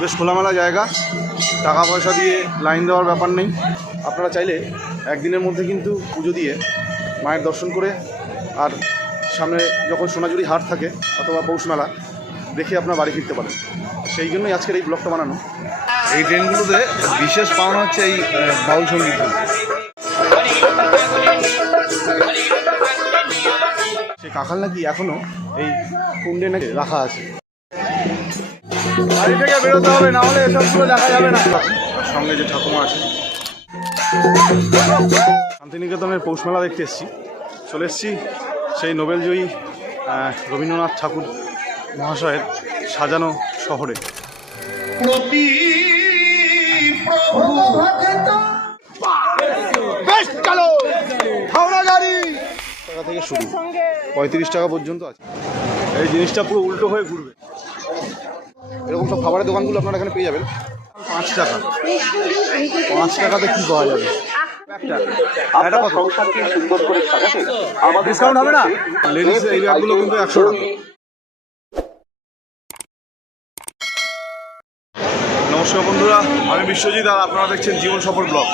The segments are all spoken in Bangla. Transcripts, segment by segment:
বেশ খোলামেলা জায়গা। টাকা পয়সা দিয়ে লাইন দেওয়ার ব্যাপার নেই। আপনারা চাইলে একদিনের মধ্যে কিন্তু পুজো দিয়ে মায়ের দর্শন করে আর সামনে যখন সোনাঝুরি হাট থাকে অথবা পৌষ মেলা দেখে আপনার বাড়ি ফিরতে পারেন। সেই জন্যই আজকের এই ব্লগটা বানানো। এই ট্রেনগুলোতে বিশেষ পাওনা হচ্ছে এই বাউল সংগীত সেই কাঁখাল নাকি এখনও এই কুণ্ডে নাকি রাখা আছে। বাড়ি থেকে বেরোতে হবে না হলে এসবগুলো দেখা যাবে না। সঙ্গে যে ঠাকুমা আছে শান্তিনিকেতনের পৌষ মেলা দেখতে এসেছি। চলে এসেছি সেই নোবেলজয়ী রবীন্দ্রনাথ ঠাকুর মহাশয়ের সাজানো শহরে। টাকা থেকে শুরু। পঁয়ত্রিশ টাকা পর্যন্ত আছে। এই জিনিসটা পুরো উল্টো হয়ে ঘুরবে। এরকম সব খাবারের দোকানগুলো আপনারা এখানে পেয়ে যাবেন। পাঁচ টাকা। পাঁচ টাকাতে কি পাওয়া যাবে? ডিসকাউন্ট হবে না? লেডিস এই ব্যাগগুলো কিন্তু একশো টাকা। নমস্কার বন্ধুরা আমি বিশ্বজিৎ আর আপনারা দেখছেন জীবন সফর ব্লগ।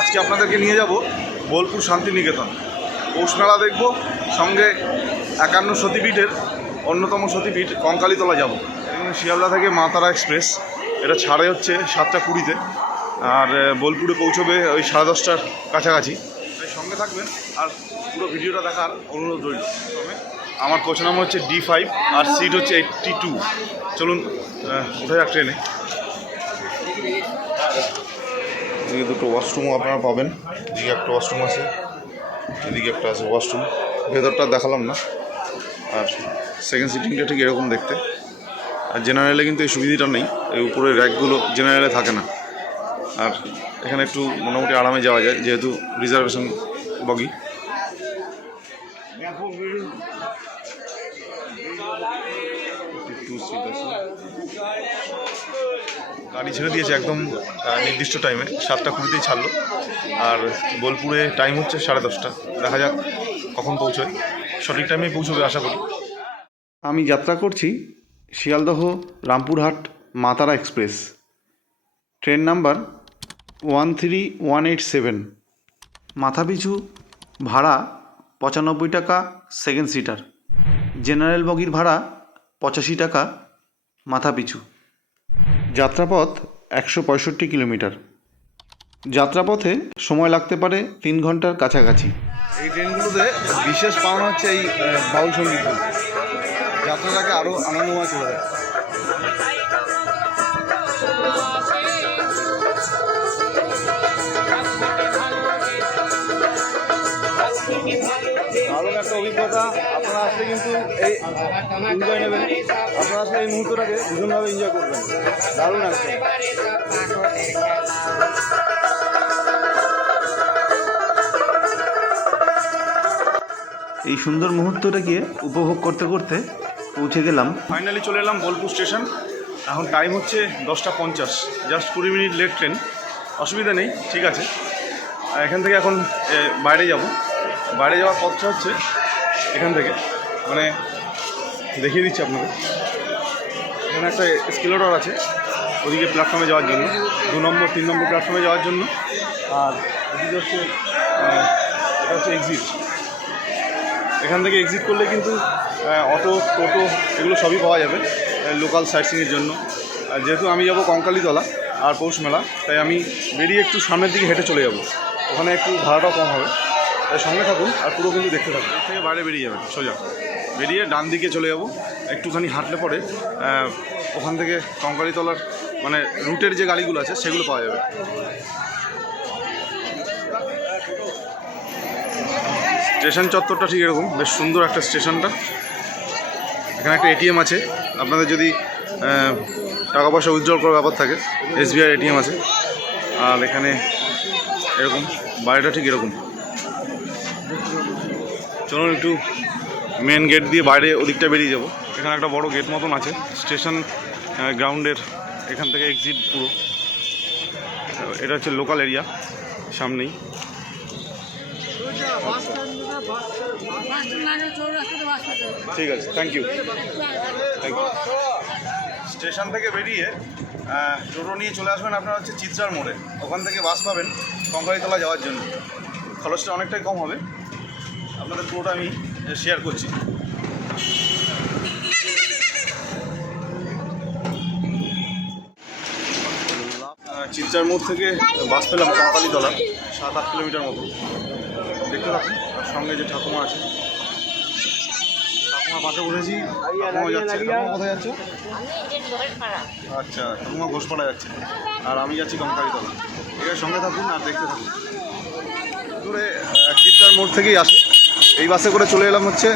আজকে আপনাদেরকে নিয়ে যাব বোলপুর শান্তিনিকেতন। পৌষ মেলা দেখব সঙ্গে একান্ন সতীপীঠের অন্যতম সতীপীঠ কঙ্কালীতলা যাব। শিয়ালদা থেকে মা তারা এক্সপ্রেস। এটা ছাড়ে হচ্ছে সাতটা কুড়িতে। আর বোলপুরে পৌঁছবে ওই সাড়ে দশটার কাছাকাছি। সঙ্গে থাকবেন আর পুরো ভিডিওটা দেখার অনুরোধ রইল। আমার কোচ নাম্বার হচ্ছে ডি ফাইভ আর সিট হচ্ছে এইটটি টু চলুন উঠে যাক ট্রেনে এদিকে দুটো ওয়াশরুমও আপনারা পাবেন। এদিকে একটা ওয়াশরুম আছে। এদিকে একটা আছে ওয়াশরুম ভেতরটা দেখালাম না। আর সেকেন্ড সিটিংটা ঠিক এরকম দেখতে। আর জেনারেলে কিন্তু এই সুবিধাটা নেই। এই উপরে র্যাকগুলো জেনারেলে থাকে না। আর এখানে একটু মোটামুটি আরামে যাওয়া যায়, যেহেতু রিজার্ভেশন বগি। গাড়ি ছেড়ে দিয়েছে একদম নির্দিষ্ট টাইমে সাতটা কুড়িতেই ছাড়লো। আর বোলপুরে টাইম হচ্ছে সাড়ে দশটা। দেখা যাক কখন পৌঁছয়। সঠিক টাইমেই পৌঁছবে, আশা করি। আমি যাত্রা করছি Sealdah, Rampurhat, Maa Tara express. Train number one three one eight seven. মাথাপিছু, ভাড়া পঁচানব্বই টাকা, সেকেন্ড সিটার। জেনারেল বগির ভাড়া পঁচাশি টাকা, মাথাপিছু। যাত্রাপথ একশো পঁয়ষট্টি কিলোমিটার। যাত্রাপথে সময় লাগতে পারে তিন ঘণ্টার কাছাকাছি। এই ট্রেনগুলোতে বিশেষ পাওনা হচ্ছে এই বাউল সংগীত। যাত্রাটাকে আরও আনন্দময় করে দেয়। দারুণ একটা অভিজ্ঞতা। আপনারা আসলে কিন্তু এই এনজয় নেবেন। আপনারা আসলে এই মুহূর্তটাকে ভীষণভাবে এনজয় করবেন। দারুণ একটা। এই সুন্দর মুহূর্তটাকে উপভোগ করতে করতে পৌঁছে গেলাম। ফাইনালি চলে এলাম বোলপুর স্টেশন। এখন টাইম হচ্ছে দশটা পঞ্চাশ। জাস্ট কুড়ি মিনিট লেট ট্রেন অসুবিধা নেই, ঠিক আছে। এখান থেকে এখন বাইরে যাব। বাইরে যাওয়ার পথটা হচ্ছে এখান থেকে। মানে দেখিয়ে দিচ্ছি আপনাদের। এখানে একটা স্কেলেটর আছে, ওদিকে প্ল্যাটফর্মে যাওয়ার জন্য। দু নম্বর, তিন নম্বর প্ল্যাটফর্মে যাওয়ার জন্য। আর এদিকে হচ্ছে এটা হচ্ছে এক্সিট এখান থেকে এক্সিট করলে কিন্তু অটো, টোটো, এগুলো সবই পাওয়া যাবে লোকাল সাইট সাইটসিংয়ের জন্য। যেহেতু আমি যাব কঙ্কালীতলা আর পৌষ মেলা, তাই আমি বেরিয়ে একটু সামনের দিকে হেঁটে চলে যাব। ওখানে একটু ভাড়াটাও কম হবে। তাই সঙ্গে থাকুন আর পুরো কিন্তু দেখতে থাকুন। এর থেকে বাইরে বেরিয়ে যাবেন, সোজা। বেরিয়ে ডান দিকে চলে যাব। একটুখানি হাঁটলে পরে ওখান থেকে কঙ্কালীতলার মানে রুটের যে গাড়িগুলো আছে, সেগুলো পাওয়া যাবে। স্টেশন চত্বরটা ঠিক এরকম, বেশ সুন্দর একটা স্টেশনটা। এখানে একটা এটিএম আছে। আপনাদের যদি টাকা পয়সা উইথড্রল করার ব্যাপার থাকে এসবিআই এটিএম আছে। আর এখানে এরকম, বাড়িটা ঠিক এরকম। চলুন একটু মেন গেট দিয়ে বাইরে ওদিকটা বেরিয়ে যাব। এখানে একটা বড় গেট মতন আছে। স্টেশন গ্রাউন্ডের এখান থেকে এক্সিট পুরো। এটা হচ্ছে লোকাল এরিয়া সামনেই। ঠিক আছে thank you thank you station থেকে বেরিয়ে টোটো নিয়ে চলে আসবেন আপনার হচ্ছে চিত্রার মোড়ে। ওখান থেকে বাস পাবেন কঙ্কালীতলা যাওয়ার জন্য। খরচটা অনেকটাই কম হবে। আপনাদের পুরোটা আমি শেয়ার করছি। চিত্রার মোড় থেকে বাস পেলাম কঙ্কালীতলা, সাত আট কিলোমিটার মতো। দেখতে আর সঙ্গে যে ঠাকুমা আছে। ঠাকুমা পাশে উঠেছি ঠাকুমা যাচ্ছে। ঠাকুমা কোথায় যাচ্ছে? আচ্ছা ঠাকুমা ঘোষপাড়া যাচ্ছে। আর আমি যাচ্ছি ঠিক আছে সঙ্গে থাকুন আর দেখতে থাকুন। দূরে আহ, চিত্রার মোড় থেকেই আসে। এই বাসে করে চলে এলাম হচ্ছে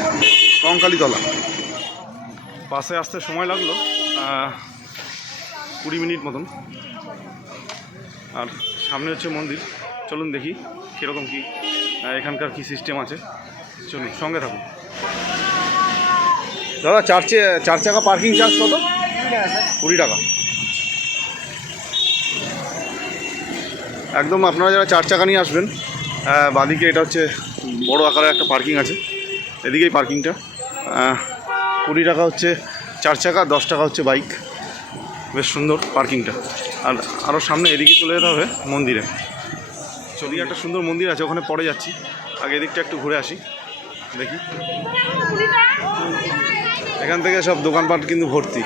কঙ্কালীতলা বাসে আসতে সময় লাগল কুড়ি মিনিট মতন। আর সামনে হচ্ছে মন্দির। চলুন দেখি কীরকম কী এখানকার কী সিস্টেম আছে? চলুন, সঙ্গে থাকুন। দাদা, চার চে- চার চাকা পার্কিং চার্জ কত? কুড়ি টাকা। একদম আপনারা যারা চার চাকা নিয়ে আসবেন বাঁদিকে এটা হচ্ছে বড় আকারের একটা পার্কিং আছে। এদিকেই পার্কিংটা কুড়ি টাকা হচ্ছে চার চাকা, দশ টাকা হচ্ছে বাইক বেশ সুন্দর পার্কিংটা আর আরও সামনে এদিকে চলে যেতে হবে মন্দিরে। চলি একটা সুন্দর মন্দির আছে ওখানে পরে যাচ্ছি। আগে এদিকটা একটু ঘুরে আসি দেখি। এখান থেকে সব দোকানপাট কিন্তু ভর্তি।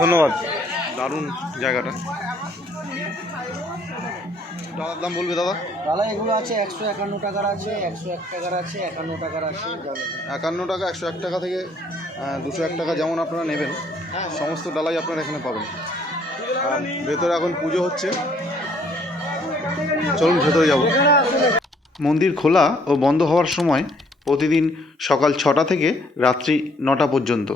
ধন্যবাদ। দারুণ জায়গাটা। টাকার দাম বলবে দাদা? দাদা এগুলো আছে একশো একান্ন টাকার আছে একশো এক টাকার আছে একান্ন টাকার আছে একান্ন টাকা একশো এক টাকা থেকে দুশো এক টাকা যেমন আপনারা নেবেন সমস্ত ডালাই আপনারা এখানে পাবেন। আর ভেতরে এখন পুজো হচ্ছে। চলুন ভেতরে যাব। মন্দির খোলা ও বন্ধ হওয়ার সময় প্রতিদিন সকাল ছটা থেকে রাত্রি নটা পর্যন্ত।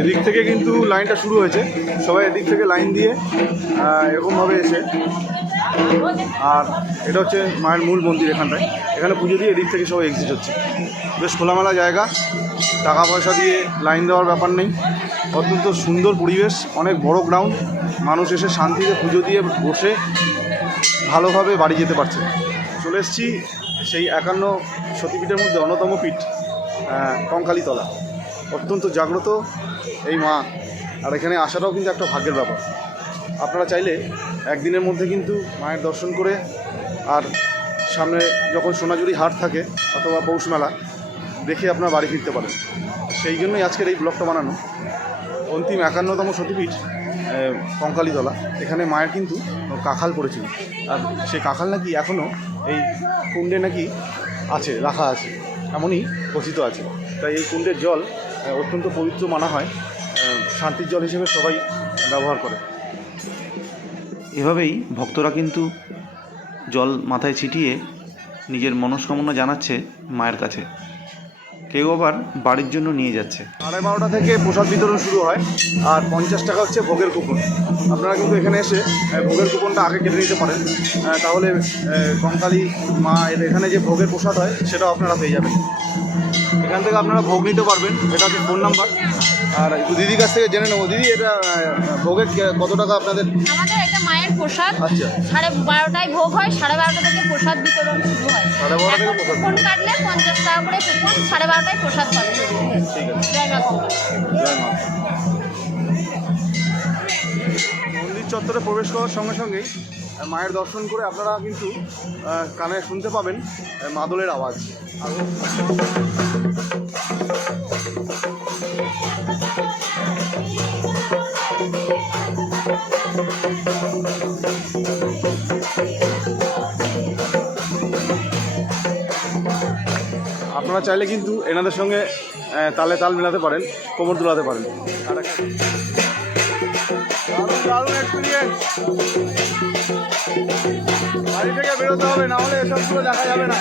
এদিক থেকে কিন্তু লাইনটা শুরু হয়েছে। সবাই এদিক থেকে লাইন দিয়ে এরকমভাবে এসে আর এটা হচ্ছে মায়ের মূল মন্দির এখানটায়। এখানে পুজো দিয়ে এদিক থেকে সবাই এক্সিট হচ্ছে। বেশ খোলামেলা জায়গা, টাকা পয়সা দিয়ে লাইন দেওয়ার ব্যাপার নেই। অত্যন্ত সুন্দর পরিবেশ, অনেক বড় গ্রাউন্ড মানুষ এসে শান্তিতে পুজো দিয়ে বসে ভালোভাবে বাড়ি যেতে পারছে। চলে এসেছি সেই একান্ন সতীপীঠের মধ্যে অন্যতম পীঠ কঙ্কালীতলা। অত্যন্ত জাগ্রত এই মা। আর এখানে আসাটাও কিন্তু একটা ভাগ্যের ব্যাপার। আপনারা চাইলে একদিনের মধ্যে কিন্তু মায়ের দর্শন করে আর সামনে যখন সোনাঝুরি হাট থাকে অথবা পৌষ মেলা, দেখে আপনারা বাড়ি ফিরতে পারেন। সেই জন্যই আজকের এই ব্লগটা বানানো। অন্তিম একান্নতম সতীপীঠ কঙ্কালীতলা। এখানে মায়ের কিন্তু কাখাল পড়েছিল। আর সেই কাখাল নাকি এখনও এই কুণ্ডে নাকি আছে, রাখা আছে। এমনই কথিত আছে। তাই এই কুণ্ডের জল অত্যন্ত পবিত্র মানা হয়। শান্তির জল হিসেবে সবাই ব্যবহার করে। এভাবেই ভক্তরা কিন্তু জল মাথায় ছিটিয়ে নিজের মনস্কামনা জানাচ্ছে মায়ের কাছে। কেউ আবার বাড়ির জন্য নিয়ে যাচ্ছে। সাড়ে বারোটা থেকে প্রসাদ বিতরণ শুরু হয়, আর পঞ্চাশ টাকা হচ্ছে ভোগের কুপন। আপনারা কিন্তু এখানে এসে ভোগের কুপনটা আগে কেটে নিতে পারেন। তাহলে কঙ্কালী, মা এখানে যে ভোগের প্রসাদ হয়, সেটাও আপনারা পেয়ে যাবেন। এখান থেকে আপনারা ভোগ নিতে পারবেন। এটা হচ্ছে ফোন নাম্বার আর একটু দিদির কাছ থেকে জেনে নেব। দিদি এটা ভোগের কত টাকা আপনাদের? আমাদের এটা মায়ের প্রসাদ। আচ্ছা। সাড়ে বারোটায় ভোগ হয় সাড়ে বারোটা থেকে প্রসাদ বিতরণ শুরু হয়। সাড়ে বারোটা থেকে প্রসাদ। কুপন কাটলে পঞ্চাশ টাকা করে কুপন সাড়ে বারোটায় প্রসাদ পাবে। ঠিক আছে জয় মা জয় মা মন্দির চত্বরে প্রবেশ করার সঙ্গে সঙ্গেই মায়ের দর্শন করে আপনারা কিন্তু কানে শুনতে পাবেন মাদলের আওয়াজ। আপনারা চাইলে কিন্তু এনাদের সঙ্গে তালে তাল মেলাতে পারেন, কোমর দুলাতে পারেন। আর দারুণ এক্সপিরিয়েন্স বাড়ি থেকে বেরোতে হবে না হলে এসবগুলো দেখা যাবে না।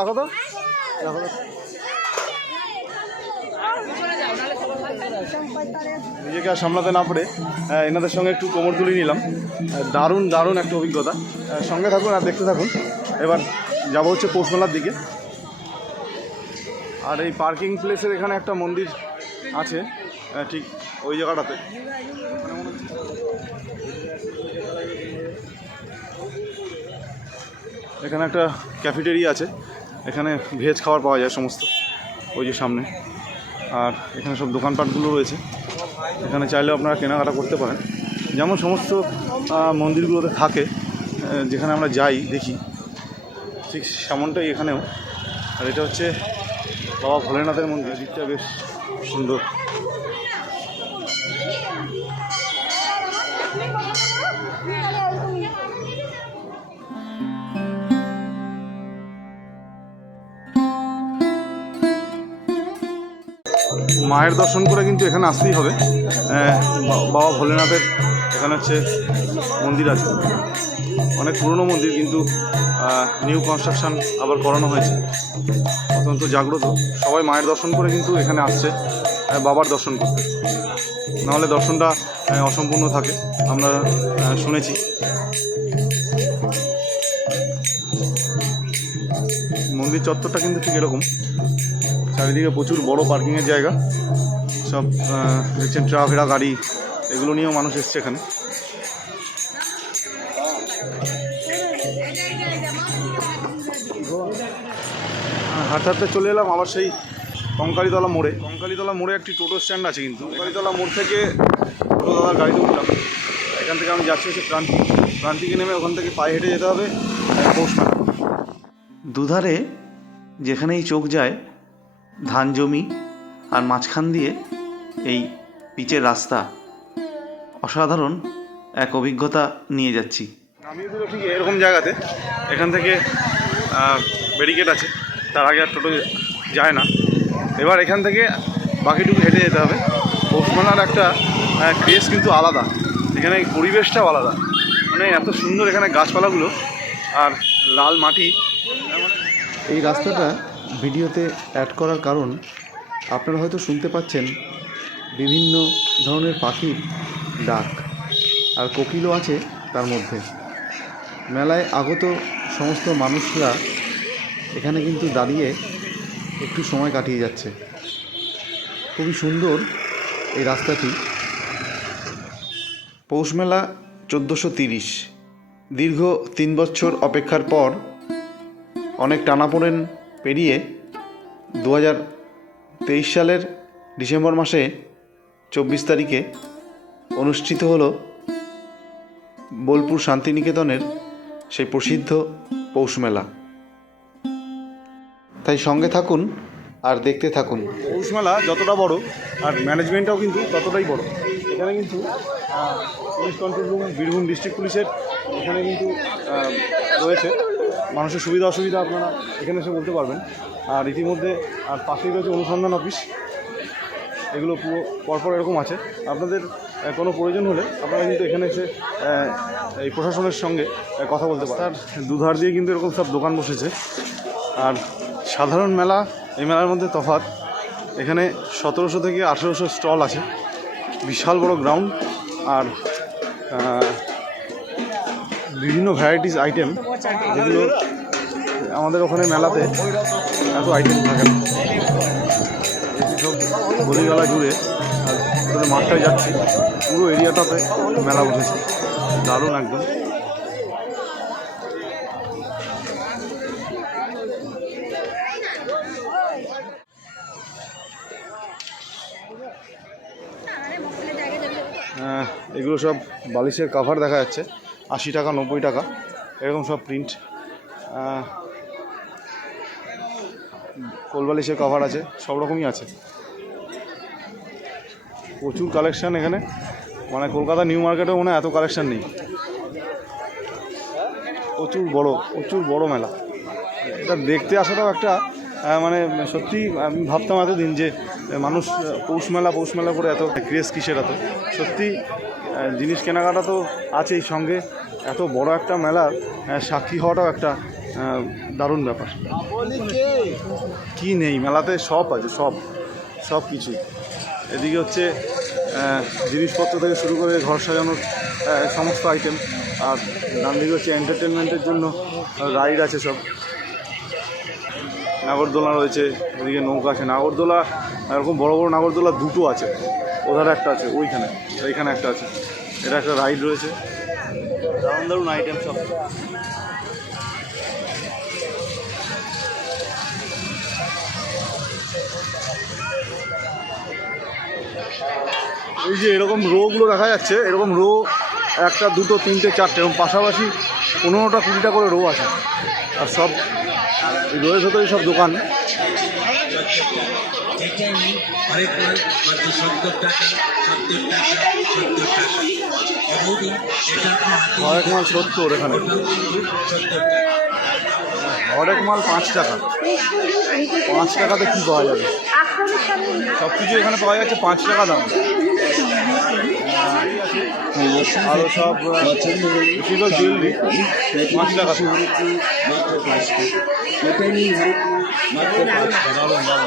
রাখো তো। রাখো নিজেকে আর সামলাতে না আহ, এনাদের সঙ্গে একটু কোমর তুলে নিলাম। দারুণ দারুণ একটা অভিজ্ঞতা। সঙ্গে থাকুন আর দেখতে থাকুন। এবার যাব হচ্ছে পৌষমেলার দিকে। আর এই পার্কিং প্লেসের এখানে একটা মন্দির আছে ঠিক ওই জায়গাটাতে। এখানে একটা ক্যাফেটেরিয়া আছে। এখানে ভেজ খাবার পাওয়া যায় সমস্ত, ওই যে সামনে। আর এখানে সব দোকানপাটগুলো রয়েছে। এখানে চাইলেও আপনারা কেনাকাটা করতে পারেন। যেমন সমস্ত মন্দিরগুলোতে থাকে যেখানে আমরা যাই, দেখি, ঠিক সেমনটাই এখানেও। আর এটা হচ্ছে বাবা ভোলেনাথের মন্দির। দিকটা বেশ সুন্দর। মায়ের দর্শন করে কিন্তু এখানে আসতেই হবে। বাবা ভোলেনাথের এখানে হচ্ছে মন্দির আছে। অনেক পুরনো মন্দির কিন্তু নিউ কনস্ট্রাকশন আবার করানো হয়েছে। অত্যন্ত জাগ্রত। সবাই মায়ের দর্শন করে কিন্তু এখানে আসছে বাবার দর্শন করতে। নাহলে দর্শনটা অসম্পূর্ণ থাকে। আমরা শুনেছি। মন্দির চত্বরটা কিন্তু ঠিক এরকম। চারিদিকে প্রচুর বড় পার্কিংয়ের জায়গা। সব দেখছেন ট্রাক গাড়ি, এগুলো নিয়েও মানুষ এসছে এখানে। হাঁটতে হাঁটতে চলে এলাম আবার সেই কঙ্কালীতলা মোড়ে। কঙ্কালীতলা মোড়ে একটি টোটো স্ট্যান্ড আছে কিন্তু। কঙ্কালীতলা মোড় থেকে টোটো দাদার গাড়িতে উঠলাম এখান থেকে আমি যাচ্ছি হচ্ছে ক্রান্তি। ক্রান্তিকে নেমে ওখান থেকে পায়ে হেঁটে যেতে হবে পৌষমেলা দুধারে যেখানেই চোখ যায় ধান জমি আর মাঝখান দিয়ে এই পিচের রাস্তা অসাধারণ এক অভিজ্ঞতা নিয়ে যাচ্ছি। ঠিক এরকম জায়গাতে। এখান থেকে ব্যারিকেড আছে। তার আগে আর টোটো যায় না। এবার এখান থেকে বাকিটুকু হেঁটে যেতে হবে। পৌষমেলার একটা ক্রেজ কিন্তু আলাদা। এখানে পরিবেশটাও আলাদা। মানে এত সুন্দর এখানে গাছপালাগুলো আর লাল মাটি। এই রাস্তাটা ভিডিওতে অ্যাড করার কারণ, আপনারা হয়তো শুনতে পাচ্ছেন বিভিন্ন ধরনের পাখির ডাক আর কোকিলও আছে তার মধ্যে। মেলায় আগত সমস্ত মানুষরা এখানে কিন্তু দাঁড়িয়ে একটু সময় কাটিয়ে যাচ্ছে। খুবই সুন্দর এই রাস্তাটি। পৌষ মেলা চোদ্দোশো তিরিশ। দীর্ঘ তিন বছর অপেক্ষার পর অনেক টানাপোড়েন পেরিয়ে দু তেইশ সালের ডিসেম্বর মাসে চব্বিশ তারিখে অনুষ্ঠিত হলো বোলপুর শান্তিনিকেতনের সেই প্রসিদ্ধ পৌষ মেলা। তাই সঙ্গে থাকুন আর দেখতে থাকুন। পৌষ মেলা যতটা বড় আর ম্যানেজমেন্টটাও কিন্তু ততটাই বড়। এখানে কিন্তু police control room, Birbhum district পুলিশের এখানে কিন্তু রয়েছে। মানুষের সুবিধা অসুবিধা আপনারা এখানে এসে বলতে পারবেন। আর ইতিমধ্যে আর পাশেই রয়েছে অনুসন্ধান অফিস। এগুলো পুরো পরপর এরকম আছে। আপনাদের কোনো প্রয়োজন হলে আপনারা কিন্তু এখানে এসে এই প্রশাসনের সঙ্গে কথা বলতে পারেন তার দুধার দিয়ে কিন্তু এরকম সব দোকান বসেছে। আর সাধারণ মেলা এই মেলার মধ্যে তফাৎ। এখানে সতেরোশো থেকে আঠেরোশো স্টল আছে। বিশাল বড় গ্রাউন্ড। আর বিভিন্ন ভ্যারাইটিস আইটেম যেগুলো আমাদের ওখানে মেলাতে এত আইটেম থাকে না। সব গলিগালা জুড়ে আর মাঠটায় যাচ্ছি। পুরো এরিয়াটাতে মেলা বসেছে দারুণ একদম। এগুলো সব বালিশের কাভার দেখা যাচ্ছে। আশি টাকা, নব্বই টাকা, এরকম সব প্রিন্ট কোল বালিশের কভার আছে, সব রকমই আছে। প্রচুর কালেকশান এখানে। মানে কলকাতা নিউ মার্কেটেও মনে এত কালেকশান নেই। প্রচুর বড় প্রচুর বড় মেলা। এটা দেখতে আসাটাও একটা মানে সত্যি আমি ভাবতাম এতদিন যে মানুষ পৌষ মেলা পৌষ মেলা করে এত ক্রেজ কিসের এত? সত্যি জিনিস কেনাকাটা তো আছেই সঙ্গে। এত বড় একটা মেলার সাক্ষী হওয়াটাও একটা দারুণ ব্যাপার। কি নেই? মেলাতে সব আছে, সব সব কিছু এদিকে হচ্ছে জিনিসপত্র থেকে শুরু করে ঘর সাজানোর সমস্ত আইটেম আর ডান দিকে হচ্ছে এন্টারটেনমেন্টের জন্য, রাইড আছে সব। নাগরদোলা রয়েছে, এদিকে নৌকা আছে। নাগরদোলা, এরকম বড় বড় নাগরদোলা দুটো আছে। ওধারে একটা আছে, ওইখানে এইখানে একটা আছে। এটা একটা রাইড রয়েছে। দারুণ দারুণ আইটেম সব। এই যে এরকম রোগুলো দেখা যাচ্ছে, এরকম রো একটা, দুটো, তিনটে, চারটে এরকম পাশাপাশি পনেরোটা, কুড়িটা করে রো আছে। আর সব এই রোয়ের ভেতরেই সব দোকান। হরেক মাল সত্তর এখানে। টাকা হরেক মাল পাঁচ টাকা। পাঁচ টাকাতে কী পাওয়া যাবে? সব কিছু এখানে পাওয়া যাচ্ছে পাঁচ টাকা দাম। আরও সব বেশিরভাগ জুয়েলারি। পাঁচ টাকা।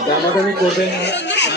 দামাদামি করবেন না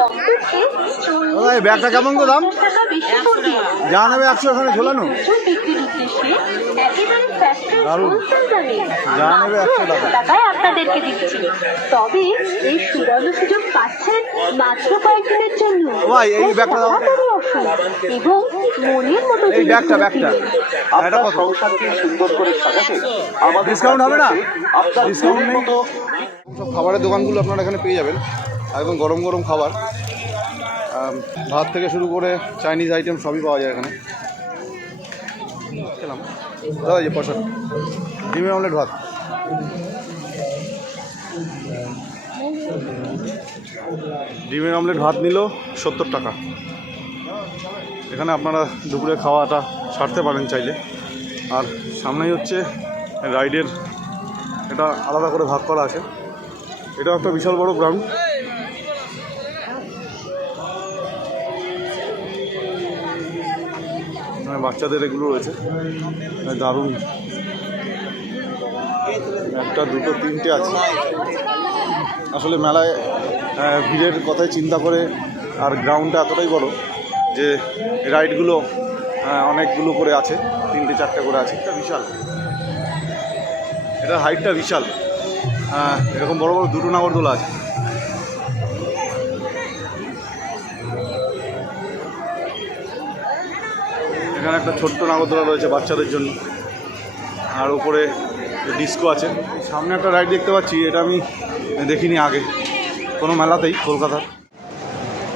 দাদা এই ব্যাগটা কেমন গো দাম? যা নেবে একশো এখানে ঝোলানো? প্রচুর বিক্রির উদ্দেশ্যে একেবারে ফ্যাক্টরি দারুণ। যা নেবে একশো টাকায় আপনাদেরকে দিচ্ছি তবে এই সুবর্ণ সুযোগ পাচ্ছেন মাত্র কয়েকদিনের জন্য। ভাই, এই ব্যাগটা দাও। এবং মনের মতো এই ব্যাগটা জিনিসগুলো ব্যাগটা। এটা কত? ডিসকাউন্ট হবে না? ডিসকাউন্ট নেই? খাবারের দোকানগুলো আপনারা এখানে পেয়ে যাবেন। একদম গরম গরম খাবার। ভাত থেকে শুরু করে চাইনিজ আইটেম সবই পাওয়া যায় এখানে। খেলাম। দাদা যে পয়সা ডিমের অমলেট ভাত। ডিমের অমলেট ভাত নিল সত্তর টাকা। এখানে আপনারা দুপুরে খাওয়াটা ছাড়তে পারেন চাইলে। আর সামনেই হচ্ছে রাইডের, এটা আলাদা করে ভাগ করা আছে। এটা একটা বিশাল বড় গ্রাউন্ড বাচ্চাদের এগুলো রয়েছে। দারুণ। একটা, দুটো, তিনটে আছে। আসলে মেলায় ভিড়ের কথাই চিন্তা করে আর গ্রাউন্ডটা এতটাই বড় যে রাইডগুলো অনেকগুলো করে আছে, তিনটে, চারটে করে আছে। এটা বিশাল। এটার হাইটটা বিশাল। এরকম বড় বড় দুটো নাগরদোলা আছে। এখানে একটা ছোট্ট নাগরদোলা রয়েছে বাচ্চাদের জন্য। আর উপরে ডিস্কো আছে। সামনে একটা রাইড দেখতে পাচ্ছি, এটা আমি দেখিনি আগে। কোনো মেলাতেই, কলকাতার।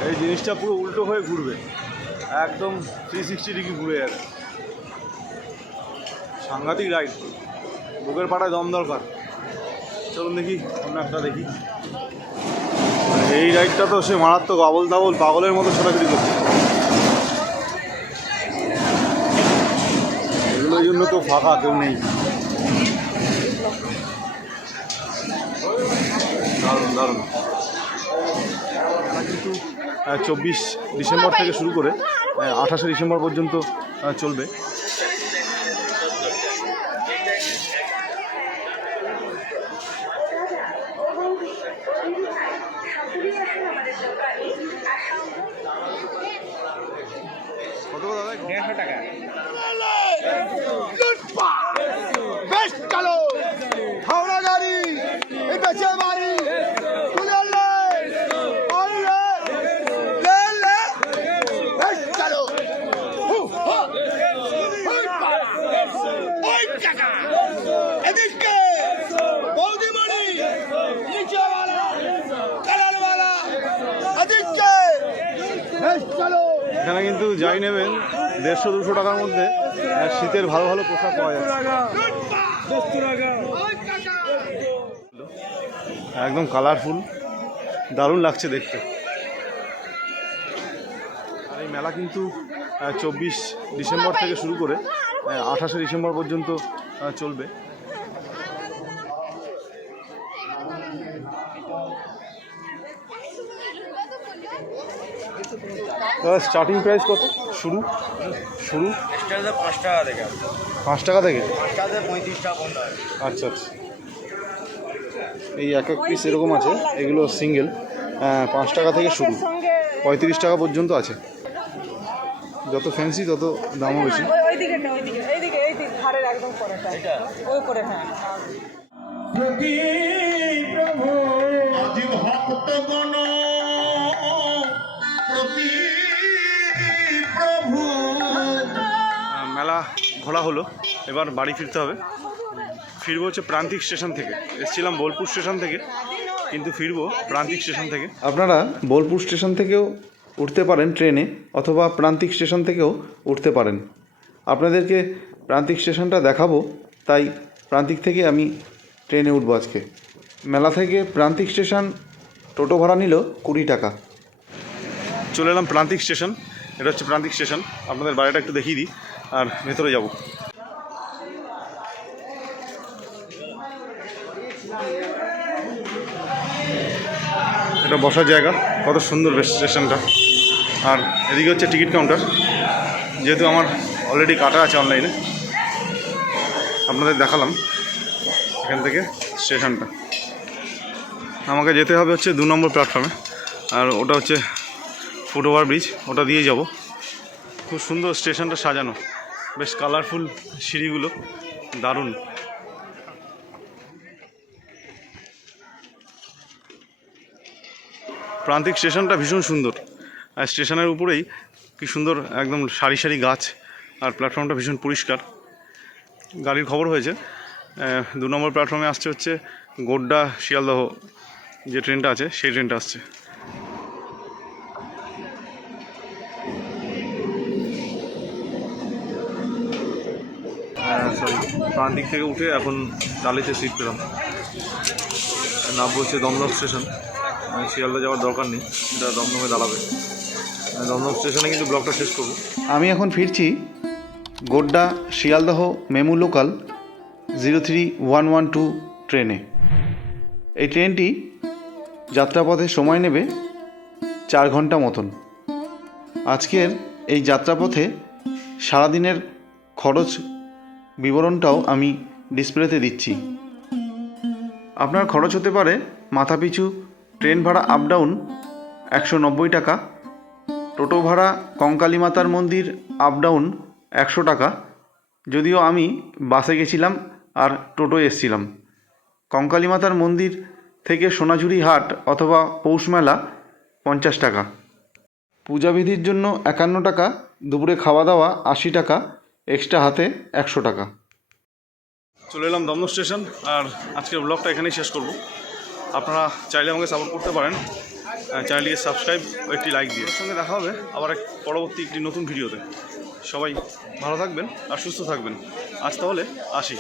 এই জিনিসটা পুরো উল্টো হয়ে ঘুরবে। একদম থ্রি সিক্সটি ডিগ্রি ঘুরে যাবে। সাংঘাতিক রাইড বুকের পাটায় দম দরকার। চলুন দেখি অন্য একটা দেখি। এই রাইডটা তো সে মারাত্মক আবল তাবল পাগলের মতো ছোটাছুটি করছে। জন্য তো ফাঁকা কেউ নেই। দারুণ দারুণ। কিন্তু চব্বিশ ডিসেম্বর থেকে শুরু করে আঠাশে ডিসেম্বর পর্যন্ত চলবে। কত দাদা? দেড়শো টাকা বেস্ট চালো হাওড়া গাড়ি এটা বাড়ি তুলে লে ওই লে লে লে বেস্ট চালো ওই টাকা এদিকে বৌদিমণি নিচেওয়ালা কালারওয়ালা এদিকে বেস্ট চালো এখানে কিন্তু যাই নেবেন দেড়শো, দুশো টাকার মধ্যে। শীতের ভালো ভালো পোশাক পাওয়া যাচ্ছে। একদম কালারফুল দারুণ লাগছে দেখতে। আর এই মেলা কিন্তু চব্বিশ ডিসেম্বর থেকে শুরু করে আঠাশে ডিসেম্বর পর্যন্ত চলবে। স্টার্টিং প্রাইস কত? শুরু শুরু? পাঁচ টাকা থেকে পাঁচ টাকা থেকে? পঁয়ত্রিশ টাকা আচ্ছা আচ্ছা। এই এক এক পিস এরকম আছে এগুলো সিঙ্গেল পাঁচ টাকা থেকে শুরু। পঁয়ত্রিশ টাকা পর্যন্ত আছে। যত ফ্যান্সি তত দামও বেশি। ওই ওইদিকে না মেলা ঘোরা হলো, এবার বাড়ি ফিরতে হবে। ফিরবো হচ্ছে প্রান্তিক স্টেশন থেকে। এসেছিলাম বোলপুর স্টেশন থেকে, কিন্তু ফিরবো প্রান্তিক স্টেশন থেকে। আপনারা বোলপুর স্টেশন থেকেও উঠতে পারেন ট্রেনে, অথবা প্রান্তিক স্টেশন থেকেও উঠতে পারেন। আপনাদেরকে প্রান্তিক স্টেশনটা দেখাবো, তাই প্রান্তিক থেকে আমি ট্রেনে উঠবো আজকে। মেলা থেকে প্রান্তিক স্টেশন টোটো ভাড়া নিল কুড়ি টাকা। চলে এলাম প্রান্তিক স্টেশন, এটা হচ্ছে প্রান্তিক স্টেশন। আপনাদের বাড়িটা একটু দেখিয়ে দিই। আর ভেতরে যাব। এটা বসার জায়গা। কত সুন্দর বেশ স্টেশনটা আর এদিকে হচ্ছে টিকিট কাউন্টার যেহেতু আমার অলরেডি কাটা আছে অনলাইনে আপনাদের দেখালাম এখান থেকে স্টেশনটা আমাকে যেতে হবে হচ্ছে দু নম্বর প্ল্যাটফর্মে আর ওটা হচ্ছে ফুটওভার ব্রিজ ওটা দিয়ে যাব। খুব সুন্দর স্টেশনটা সাজানো। বেশ কালারফুল সিঁড়িগুলো, দারুণ। প্রান্তিক স্টেশনটা ভীষণ সুন্দর। আর স্টেশনের উপরেই কি সুন্দর একদম সারি সারি গাছ, আর প্ল্যাটফর্মটা ভীষণ পরিষ্কার। গাড়ির খবর হয়েছে দু নম্বর প্ল্যাটফর্মে আসছে হচ্ছে গোড্ডা শিয়ালদহ যে ট্রেনটা আছে, সেই ট্রেনটা আসছে। সরি প্রান্তিক থেকে উঠে এখন টালিতে সিট পেলাম। নামবো হচ্ছে দমদম স্টেশন মানে শিয়ালদা যাওয়ার দরকার নেই, এটা দমদমে দাঁড়াবে। মানে দমদম স্টেশনে কিন্তু ব্লকটা শেষ করব। আমি এখন ফিরছি Godda, Sealdah, MEMU local zero three one one two ট্রেনে এই ট্রেনটি যাত্রাপথে সময় নেবে চার ঘণ্টা মতন। আজকের এই যাত্রাপথে সারাদিনের খরচ বিবরণটাও আমি ডিসপ্লেতে দিচ্ছি। আপনার খরচ হতে পারে মাথাপিছু, ট্রেন ভাড়া আপ ডাউন একশো নব্বই টাকা, টোটো ভাড়া কঙ্কালী মাতার মন্দির আপ ডাউন একশো টাকা, যদিও আমি বাসে গেছিলাম আর টোটো এসছিলাম। কঙ্কালী মাতার মন্দির থেকে সোনাঝুরি হাট অথবা পৌষ মেলা পঞ্চাশ টাকা। পূজাবিধির জন্য একান্ন টাকা, দুপুরে খাওয়া দাওয়া আশি টাকা এক্সট্রা হাতে একশো টাকা। চলে এলাম দমদম স্টেশন আর আজকের ব্লগটা এখানেই শেষ করব। আপনারা চাইলে আমাকে সাপোর্ট করতে পারেন। চ্যানেলটিকে সাবস্ক্রাইব ও একটি লাইক দিয়ে। সঙ্গে দেখা হবে। আবার এক পরবর্তী একটি নতুন ভিডিওতে সবাই ভালো থাকবেন আর সুস্থ থাকবেন। আজ তাহলে আসি।